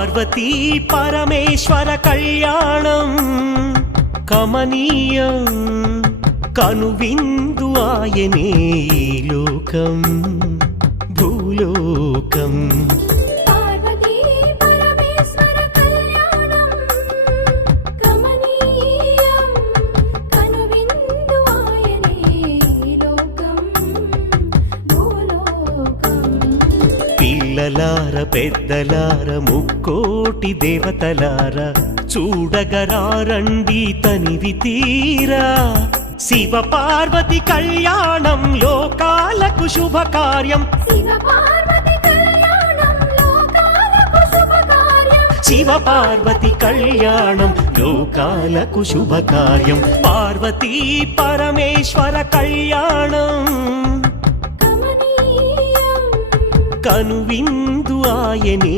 పార్వతీ పరమేశ్వర కళ్యాణం కమనీయం కనువిందు ఆయనే ఈ లోకం భూలోకం. పార్వతీ పరమేశ్వర కళ్యాణం కమనీయం కనువిందు ఆయనే ఈ లోకం భూలోకం. పిల్లలార పెద్దలార ముక్కోటి దేవతలార చూడగరారండి తనివి తీరా శివ పార్వతి కళ్యాణం లోకాలకు శుభకార్యం. శివ పార్వతి కళ్యాణం లోకాలకు శుభకార్యం. శివ పార్వతి కళ్యాణం లోకాలకు శుభకార్యం. పార్వతీ పరమేశ్వర కళ్యాణం కమనీయం కనువిందు ఆయనే